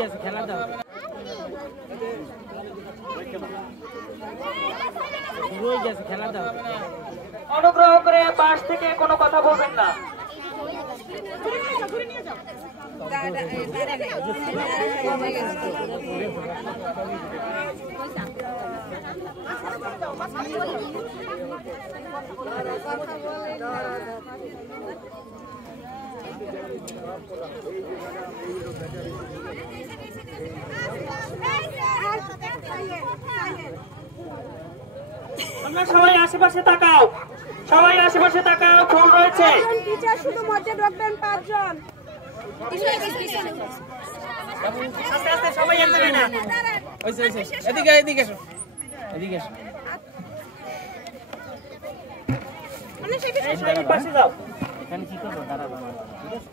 গেছে খেলা দাও রয়ে গেছে খেলা দাও অনুগ্রহ করে পাশ থেকে কোনো কথা বলবেন না সবাই আশেপাশে তাকাও ফুল রয়েছে টিচার শুধু মধ্যে ঢুকবেন 5 জন আস্তে আস্তে সবাই এক জায়গায় না ওইসে এদিকে এসো এই পাশে যাও এখানে কি করব দাঁড়াও ঠিক আছে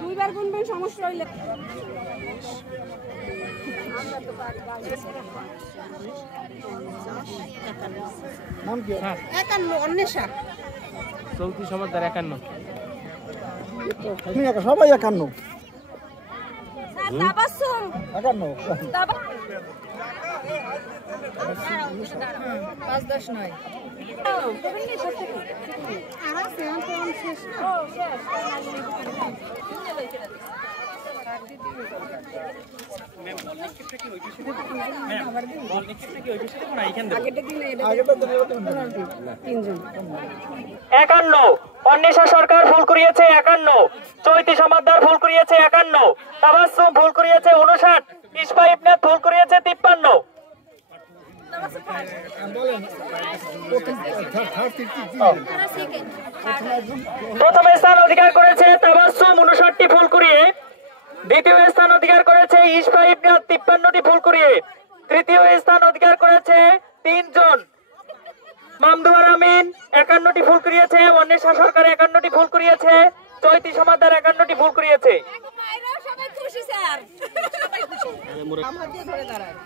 দুইবার গুনবেন সমস্যা হইলে নাম কি 51 অন্বেষা চলতি সমাজদার 51 সবাই 51 তাবাসসুম 51 5-10 নয় অন্বেষা সরকার ভুল করিয়েছে 51 চৈতি সমাদদার ভুল করিয়েছে 51 তাবাসসুম ভুল করিয়েছে 59 ইসফা ইবনাত ভুল করিয়েছে 53 প্রথম স্থান অধিকার করেছে তাবাসসুম 59টি ভুল করিয়ে দ্বিতীয় স্থান অধিকার করেছে ইসফা ইবনাত 53টি ভুল করিয়ে তৃতীয় স্থান অধিকার করেছে 3 জন মামদুর আমিন 51টি ভুল করিয়েছে অন্বেষা সরকার 51টি ভুল করিয়েছে চৈতি সমাদদার 51টি ভুল করিয়েছে সবাই খুশি স্যার সবাই খুশি আমার দিয়ে ধরে দাঁড়ায়